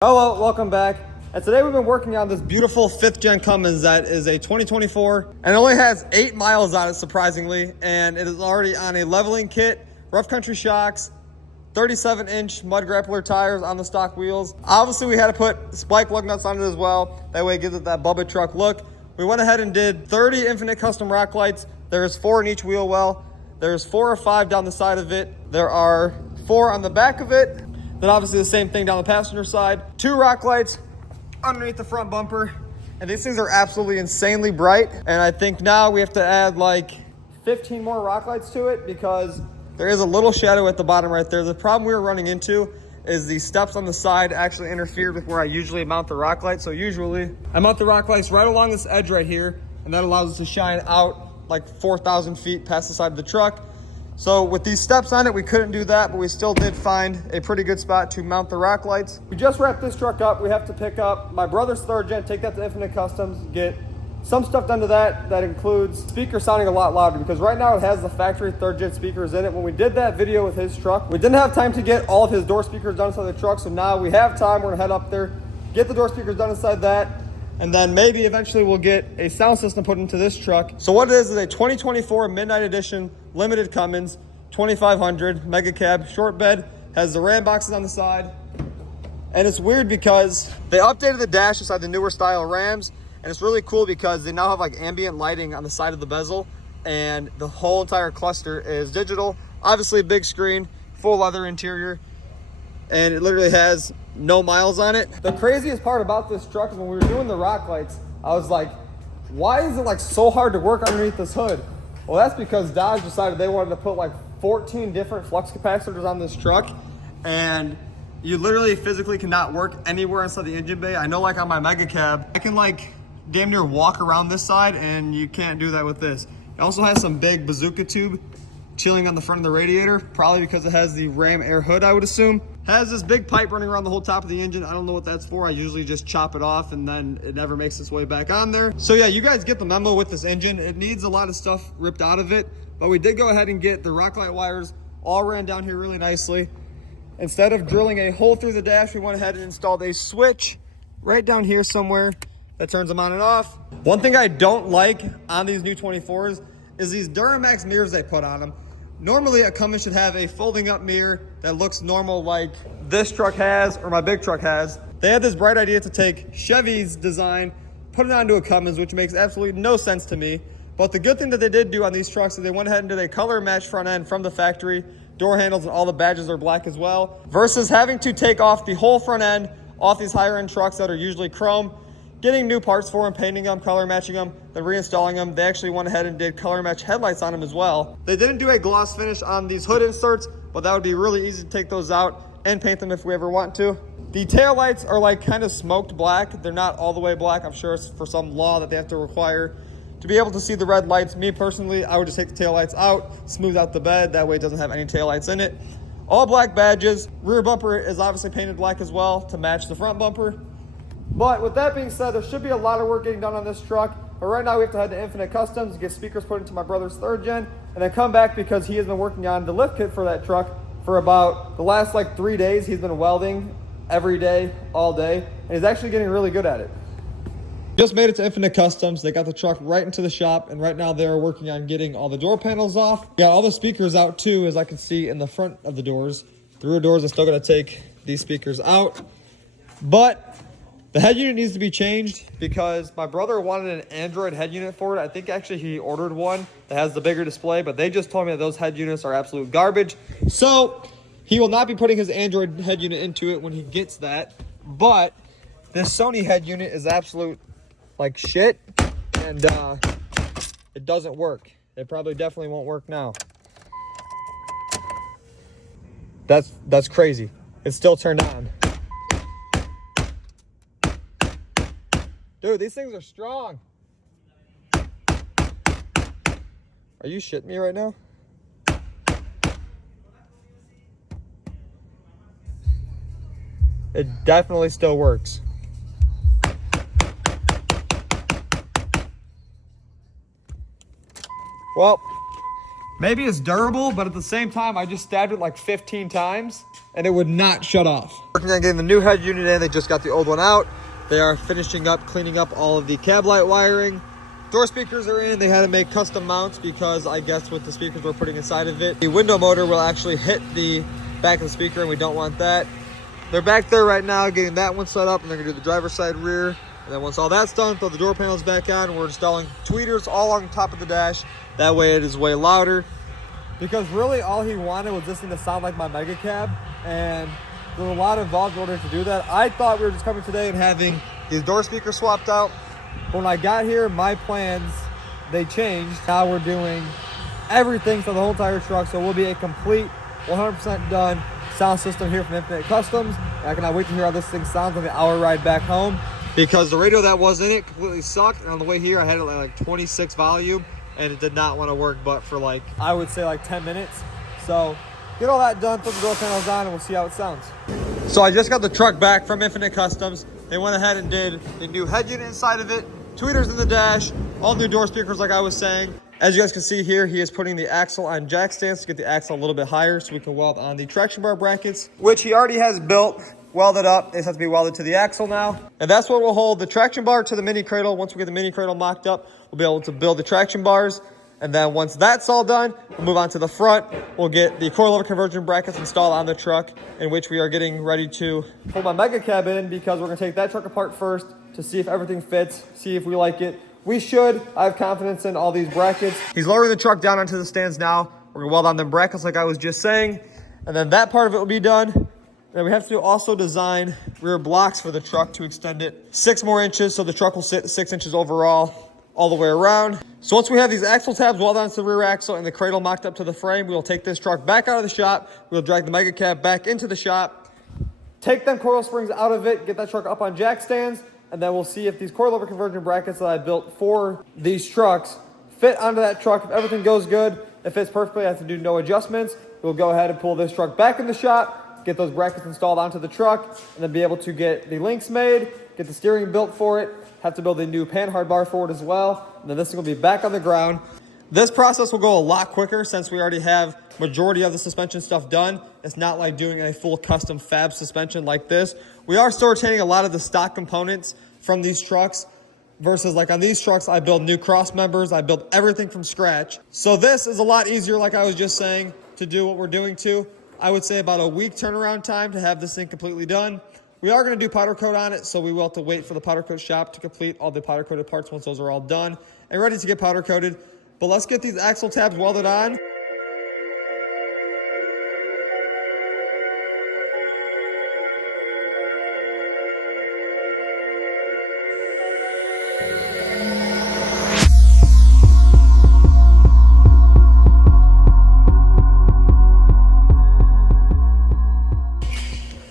Hello, welcome back. And today we've been working on this beautiful 5th gen Cummins that is a 2024 and it only has 8 miles on it, surprisingly, and it is already on a leveling kit, rough country shocks, 37-inch mud grappler tires on the stock wheels. Obviously we had to put spike lug nuts on it as well, that way it gives it that Bubba truck look. We went ahead and did 30 infinite custom rock lights. There's 4 in each wheel well. There's 4 or 5 down the side of it. There are 4 on the back of it. Then obviously the same thing down the passenger side. 2 rock lights underneath the front bumper. And these things are absolutely insanely bright. And I think now we have to add like 15 more rock lights to it because there is a little shadow at the bottom right there. The problem we were running into is the steps on the side actually interfered with where I usually mount the rock lights. So usually I mount the rock lights right along this edge right here, and that allows us to shine out like 4,000 feet past the side of the truck. So with these steps on it, we couldn't do that, but we still did find a pretty good spot to mount the rock lights. We just wrapped this truck up. We have to pick up my brother's 3rd gen, take that to Infinite Customs, get some stuff done to that. That includes speakers sounding a lot louder because right now it has the factory 3rd gen speakers in it. When we did that video with his truck, we didn't have time to get all of his door speakers done inside the truck. So now we have time. We're gonna head up there, get the door speakers done inside that, and then maybe eventually we'll get a sound system put into this truck. So what it is a 2024 Midnight Edition Limited Cummins 2500 Mega Cab short bed. Has the ram boxes on the side. And it's weird because they updated the dash inside the newer style Rams. And it's really cool because they now have like ambient lighting on the side of the bezel. And the whole entire cluster is digital. Obviously a big screen, full leather interior. And it literally has no miles on it. The craziest part about this truck is when we were doing the rock lights, I was like, why is it like so hard to work underneath this hood? Well, that's because Dodge decided they wanted to put like 14 different flux capacitors on this truck, and you literally physically cannot work anywhere inside the engine bay. I know like on my Mega Cab, I can like damn near walk around this side, and you can't do that with this. It also has some big bazooka tube chilling on the front of the radiator, probably because it has the Ram air hood, I would assume. Has this big pipe running around the whole top of the engine. I don't know what that's for. I usually just chop it off and then it never makes its way back on there. So yeah, you guys get the memo with this engine. It needs a lot of stuff ripped out of it, but we did go ahead and get the rock light wires all ran down here really nicely. Instead of drilling a hole through the dash, we went ahead and installed a switch right down here somewhere that turns them on and off. One thing I don't like on these new 24s is these Duramax mirrors they put on them. Normally a Cummins should have a folding up mirror that looks normal like this truck has or my big truck has. They had this bright idea to take Chevy's design, put it onto a Cummins, which makes absolutely no sense to me. But the good thing that they did do on these trucks is they went ahead and did a color match front end from the factory. Door handles and all the badges are black as well. Versus having to take off the whole front end off these higher end trucks that are usually chrome, getting new parts for them, painting them, color matching them, then reinstalling them. They actually went ahead and did color match headlights on them as well. They didn't do a gloss finish on these hood inserts, but that would be really easy to take those out and paint them if we ever want to. The tail lights are like kind of smoked black. They're not all the way black. I'm sure it's for some law that they have to require to be able to see the red lights. Me personally, I would just take the tail lights out, smooth out the bed. That way it doesn't have any tail lights in it. All black badges. Rear bumper is obviously painted black as well to match the front bumper. But with that being said, there should be a lot of work getting done on this truck. But right now we have to head to Infinite Customs, get speakers put into my brother's 3rd gen, and then come back because he has been working on the lift kit for that truck for about the last like 3 days. He's been welding every day, all day, and he's actually getting really good at it. Just made it to Infinite Customs. They got the truck right into the shop, and right now they're working on getting all the door panels off. Got all the speakers out too, as I can see in the front of the doors. The rear doors are still gonna take these speakers out, but the head unit needs to be changed because my brother wanted an Android head unit for it. I think actually he ordered one that has the bigger display, but they just told me that those head units are absolute garbage. So he will not be putting his Android head unit into it when he gets that. But this Sony head unit is absolute like shit, and it doesn't work. It probably definitely won't work now. That's crazy. It's still turned on. Dude, these things are strong. Are you shitting me right now? It definitely still works. Well, Maybe it's durable, but at the same time, I just stabbed it like 15 times and it would not shut off. Working on getting the new head unit in. They just got the old one out. They are finishing up, cleaning up all of the cab light wiring. Door speakers are in. They had to make custom mounts because I guess with the speakers we're putting inside of it, the window motor will actually hit the back of the speaker and we don't want that. They're back there right now getting that one set up and they're gonna do the driver's side rear. And then once all that's done, throw the door panels back on. We're installing tweeters all on top of the dash. That way it is way louder. Because really all he wanted was this thing to sound like my mega cab. And there's a lot involved in order to do that. I thought we were just coming today and having these door speakers swapped out. When I got here, my plans, they changed. Now we're doing everything for the whole entire truck. So we'll be a complete 100% done sound system here from Infinite Customs. And I cannot wait to hear how this thing sounds on the hour ride back home. Because the radio that was in it completely sucked. And on the way here, I had it at like 26 volume. And it did not want to work but for like, I would say like 10 minutes. So get all that done, put the door panels on, and we'll see how it sounds. So I just got the truck back from Infinite Customs. They went ahead and did the new head unit inside of it, tweeters in the dash, all new door speakers like I was saying. As you guys can see here, he is putting the axle on jack stands to get the axle a little bit higher so we can weld on the traction bar brackets, which he already has built, welded up. This has to be welded to the axle now. And that's what will hold the traction bar to the mini cradle. Once we get the mini cradle mocked up, we'll be able to build the traction bars. And then once that's all done, we'll move on to the front. We'll get the coilover conversion brackets installed on the truck, in which we are getting ready to pull my mega cab in because we're gonna take that truck apart first to see if everything fits, see if we like it. We should. I have confidence in all these brackets. He's lowering the truck down onto the stands now. We're gonna weld on them brackets like I was just saying. And then that part of it will be done. And then we have to also design rear blocks for the truck to extend it 6 more inches so the truck will sit 6 inches overall all the way around. So once we have these axle tabs welded onto the rear axle and the cradle mocked up to the frame, we will take this truck back out of the shop. We'll drag the mega cab back into the shop, take them coil springs out of it, get that truck up on jack stands, and then we'll see if these coilover conversion brackets that I built for these trucks fit onto that truck. If everything goes good, it fits perfectly, I have to do no adjustments. We'll go ahead and pull this truck back in the shop, get those brackets installed onto the truck, and then be able to get the links made, get the steering built for it, have to build a new panhard bar for it as well. And then this thing will be back on the ground. This process will go a lot quicker since we already have majority of the suspension stuff done. It's not like doing a full custom fab suspension like this. We are still retaining a lot of the stock components from these trucks versus like on these trucks, I build new cross members. I build everything from scratch. So this is a lot easier, like I was just saying, to do what we're doing to. I would say about a week turnaround time to have this thing completely done. We are going to do powder coat on it, so we will have to wait for the powder coat shop to complete all the powder coated parts once those are all done and ready to get powder coated. But let's get these axle tabs welded on.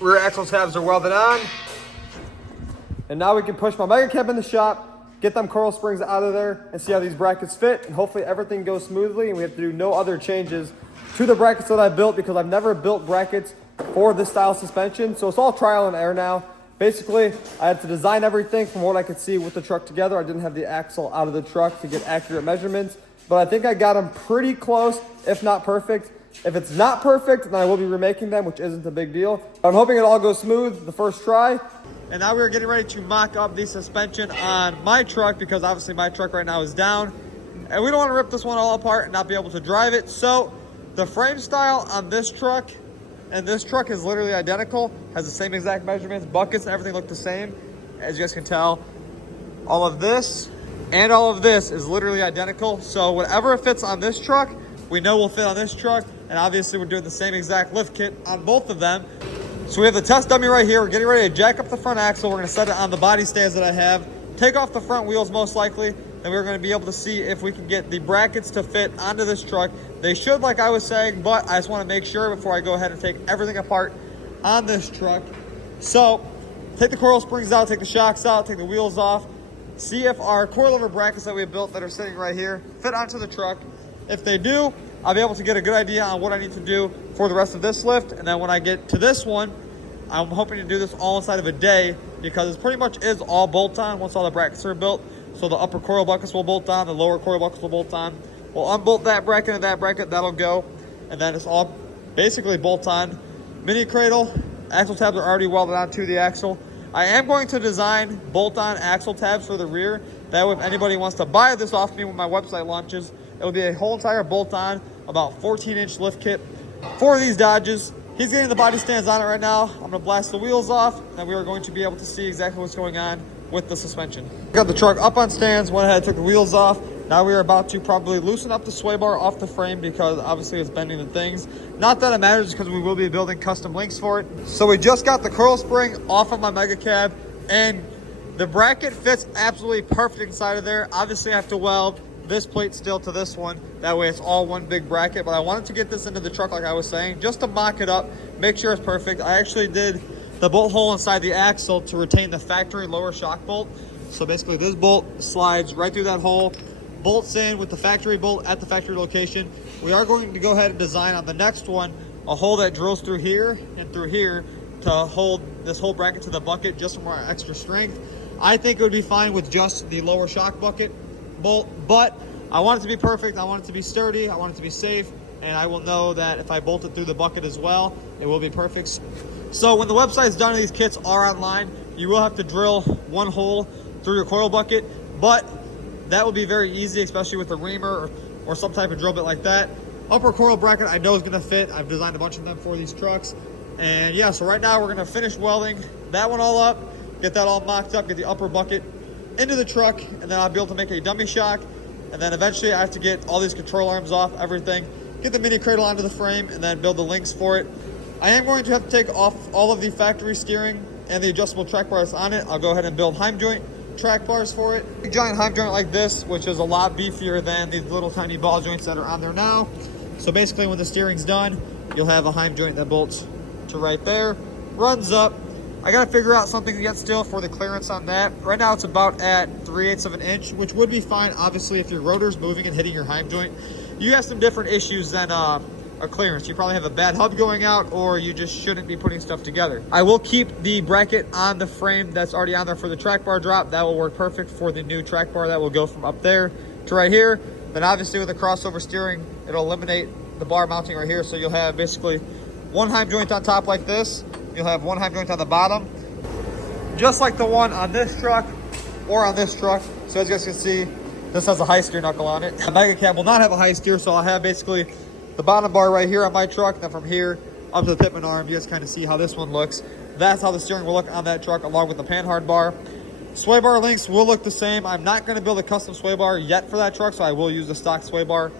Rear axle tabs are welded on. And now we can push my mega cab in the shop, get them coil springs out of there, and see how these brackets fit. And hopefully everything goes smoothly and we have to do no other changes to the brackets that I built because I've never built brackets for this style suspension. So it's all trial and error now. Basically, I had to design everything from what I could see with the truck together. I didn't have the axle out of the truck to get accurate measurements, but I think I got them pretty close, if not perfect. If it's not perfect, then I will be remaking them, which isn't a big deal. I'm hoping it all goes smooth the first try. And now we're getting ready to mock up the suspension on my truck because obviously my truck right now is down. And we don't want to rip this one all apart and not be able to drive it. So the frame style on this truck and this truck is literally identical. Has the same exact measurements. Buckets and everything look the same. As you guys can tell, all of this and all of this is literally identical. So whatever fits on this truck, we know will fit on this truck. And obviously we're doing the same exact lift kit on both of them. So we have the test dummy right here. We're getting ready to jack up the front axle. We're gonna set it on the body stands that I have. Take off the front wheels most likely. Then we're gonna be able to see if we can get the brackets to fit onto this truck. They should, like I was saying, but I just wanna make sure before I go ahead and take everything apart on this truck. So take the coil springs out, take the shocks out, take the wheels off. See if our coilover brackets that we built that are sitting right here fit onto the truck. If they do, I'll be able to get a good idea on what I need to do for the rest of this lift. And then when I get to this one, I'm hoping to do this all inside of a day because it pretty much is all bolt on once all the brackets are built. So the upper coil buckets will bolt on, the lower coil buckets will bolt on. We'll unbolt that bracket and that bracket, that'll go. And then it's all basically bolt on. Mini cradle, axle tabs are already welded onto the axle. I am going to design bolt-on axle tabs for the rear. That way, if anybody wants to buy this off me when my website launches, it'll be a whole entire bolt-on, about 14-inch lift kit for these Dodges. He's getting the body stands on it right now. I'm gonna blast the wheels off, and then we are going to be able to see exactly what's going on with the suspension. Got the truck up on stands, went ahead, took the wheels off. Now we are about to probably loosen up the sway bar off the frame because obviously it's bending the things. Not that it matters because we will be building custom links for it. So we just got the coil spring off of my mega cab and the bracket fits absolutely perfect inside of there. Obviously I have to weld this plate still to this one. That way it's all one big bracket, but I wanted to get this into the truck like I was saying, just to mock it up, make sure it's perfect. I actually did the bolt hole inside the axle to retain the factory lower shock bolt. So basically this bolt slides right through that hole, bolts in with the factory bolt at the factory location. We are going to go ahead and design on the next one a hole that drills through here and through here to hold this whole bracket to the bucket just for more extra strength. I think it would be fine with just the lower shock bucket bolt, but I want it to be perfect. I want it to be sturdy. I want it to be safe, and I will know that if I bolt it through the bucket as well, it will be perfect. So when the website's done and these kits are online, you will have to drill one hole through your coil bucket, but that will be very easy, especially with a reamer or some type of drill bit like that. Upper coil bracket I know is gonna fit. I've designed a bunch of them for these trucks. And yeah, so right now we're gonna finish welding that one all up, get that all mocked up, get the upper bucket into the truck, and then I'll be able to make a dummy shock. And then eventually I have to get all these control arms off, everything, get the mini cradle onto the frame, and then build the links for it. I am going to have to take off all of the factory steering and the adjustable track bars on it. I'll go ahead and build Heim joint track bars for it. A giant Heim joint like this, which is a lot beefier than these little tiny ball joints that are on there now. So basically when the steering's done, you'll have a Heim joint that bolts to right there, runs up. I gotta figure out something yet still for the clearance on that. Right now it's about at 3/8 of an inch, which would be fine. Obviously if your rotor's moving and hitting your Heim joint, you have some different issues than a clearance. You probably have a bad hub going out, or you just shouldn't be putting stuff together. I will keep the bracket on the frame that's already on there for the track bar drop. That will work perfect for the new track bar that will go from up there to right here. Then obviously with the crossover steering, it'll eliminate the bar mounting right here. So you'll have basically one Heim joint on top like this. You'll have one Heim joint on the bottom, just like the one on this truck or on this truck. So as you guys can see, this has a high steer knuckle on it. The mega cab will not have a high steer, so I'll have basically the bottom bar right here on my truck, then from here up to the pitman arm. You guys kind of see how this one looks. That's how the steering will look on that truck, along with the panhard bar. Sway bar links will look the same. I'm not going to build a custom sway bar yet for that truck, so I will use the stock sway bar.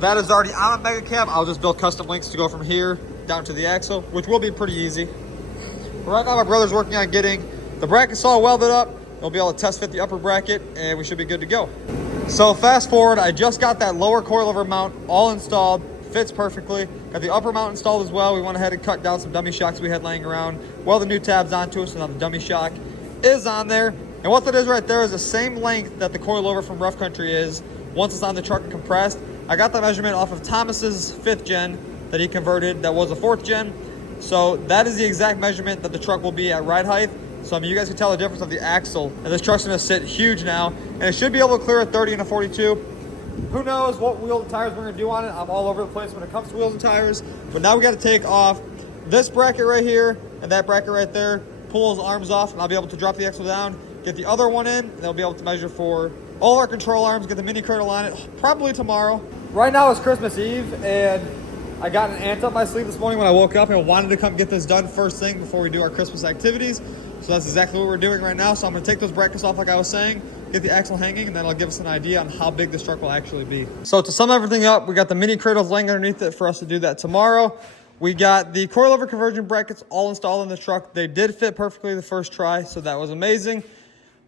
That is already on a mega cab. I'll just build custom links to go from here down to the axle, which will be pretty easy. Right now my brother's working on getting the brackets all welded up. We'll be able to test fit the upper bracket, and we should be good to go. So fast forward, I just got that lower coilover mount all installed. Fits perfectly. Got the upper mount installed as well. We went ahead and cut down some dummy shocks we had laying around. Weld the new tabs onto it, so now the dummy shock is on there. And what that is right there is the same length that the coilover from Rough Country is once it's on the truck and compressed. I got the measurement off of Thomas's 5th gen that he converted that was a 4th gen. So that is the exact measurement that the truck will be at ride height. So I mean, you guys can tell the difference of the axle. And this truck's gonna sit huge now, and it should be able to clear a 30 and a 42. Who knows what wheel and tires we're gonna do on it. I'm all over the place when it comes to wheels and tires. But now we gotta take off this bracket right here and that bracket right there, pull those arms off, and I'll be able to drop the axle down, get the other one in, and they'll be able to measure for all our control arms, get the mini cradle on it, probably tomorrow. Right now it's Christmas Eve, and I got an ant up my sleeve this morning when I woke up and wanted to come get this done first thing before we do our Christmas activities. So that's exactly what we're doing right now. So I'm gonna take those brackets off like I was saying, get the axle hanging, and that'll give us an idea on how big this truck will actually be. So to sum everything up, we got the mini cradles laying underneath it for us to do that tomorrow. We got the coilover conversion brackets all installed in the truck. They did fit perfectly the first try, so that was amazing.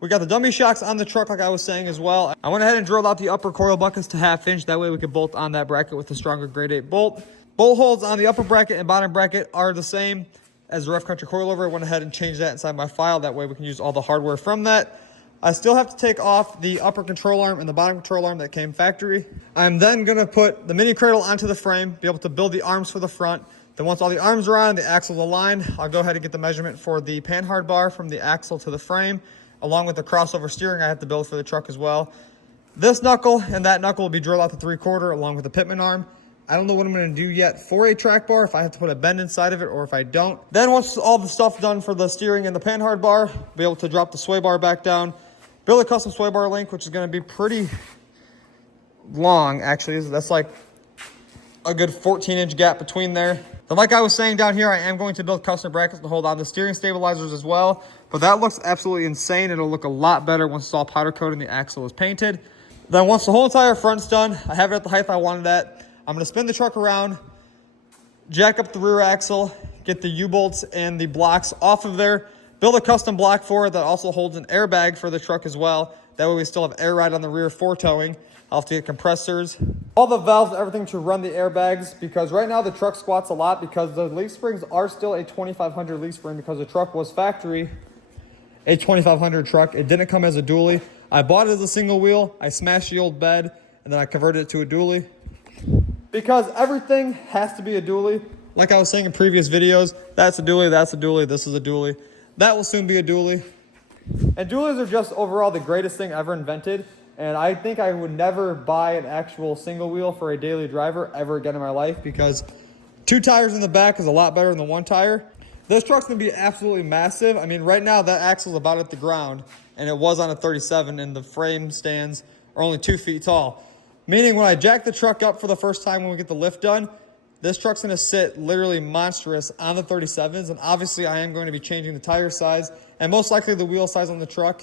We got the dummy shocks on the truck like I was saying as well. I went ahead and drilled out the upper coil buckets to 1/2 inch. That way we could bolt on that bracket with a stronger grade 8 bolt. Bolt holes on the upper bracket and bottom bracket are the same as the Rough Country coilover. I went ahead and changed that inside my file. That way we can use all the hardware from that. I still have to take off the upper control arm and the bottom control arm that came factory. I'm then gonna put the mini cradle onto the frame, be able to build the arms for the front. Then once all the arms are on, the axle's aligned, I'll go ahead and get the measurement for the panhard bar from the axle to the frame, along with the crossover steering I have to build for the truck as well. This knuckle and that knuckle will be drilled out to 3/4 along with the pitman arm. I don't know what I'm going to do yet for a track bar, if I have to put a bend inside of it or if I don't. Then once all the stuff done for the steering and the panhard bar, be able to drop the sway bar back down, build a custom sway bar link, which is going to be pretty long, actually. That's like a good 14-inch gap between there. Then like I was saying down here, I am going to build custom brackets to hold on the steering stabilizers as well. But that looks absolutely insane. It'll look a lot better once it's all powder coated and the axle is painted. Then once the whole entire front's done, I have it at the height I wanted at. I'm going to spin the truck around, jack up the rear axle, get the U-bolts and the blocks off of there, build a custom block for it that also holds an airbag for the truck as well. That way we still have air ride on the rear for towing. I'll have to get compressors, all the valves, everything to run the airbags, because right now the truck squats a lot because the leaf springs are still a 2500 leaf spring because the truck was factory a 2500 truck. It didn't come as a dually. I bought it as a single wheel. I smashed the old bed and then I converted it to a dually. Because everything has to be a dually. Like I was saying in previous videos, that's a dually, that's a dually, this is a dually. That will soon be a dually. And dualies are just overall the greatest thing ever invented. And I think I would never buy an actual single wheel for a daily driver ever again in my life because 2 tires in the back is a lot better than the 1 tire. This truck's gonna be absolutely massive. I mean, right now that axle's about at the ground and it was on a 37 and the frame stands are only 2 feet tall. Meaning when I jack the truck up for the first time when we get the lift done, this truck's going to sit literally monstrous on the 37s. And obviously I am going to be changing the tire size and most likely the wheel size on the truck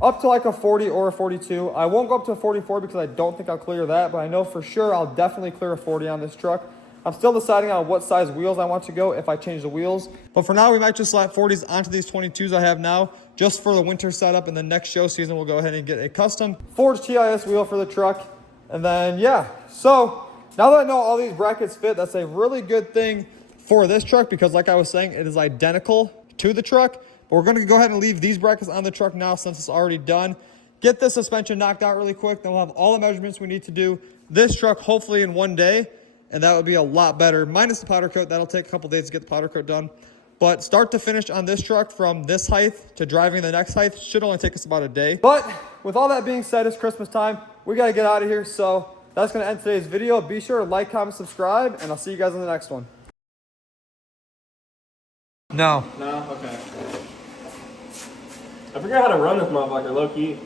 up to like a 40 or a 42. I won't go up to a 44 because I don't think I'll clear that, but I know for sure I'll definitely clear a 40 on this truck. I'm still deciding on what size wheels I want to go if I change the wheels. But for now, we might just slap 40s onto these 22s I have now just for the winter setup. And the next show season, we'll go ahead and get a custom forged TIS wheel for the truck. And then, yeah, so now that I know all these brackets fit, that's a really good thing for this truck because like I was saying, it is identical to the truck. But we're going to go ahead and leave these brackets on the truck now since it's already done. Get this suspension knocked out really quick. Then we'll have all the measurements we need to do this truck hopefully in one day. And that would be a lot better, minus the powder coat. That'll take a couple days to get the powder coat done. But start to finish on this truck from this height to driving the next height should only take us about a day. But with all that being said, it's Christmas time. We got to get out of here. So that's going to end today's video. Be sure to like, comment, subscribe, and I'll see you guys in the next one. No. No? Okay. I forgot how to run this motherfucker, low key.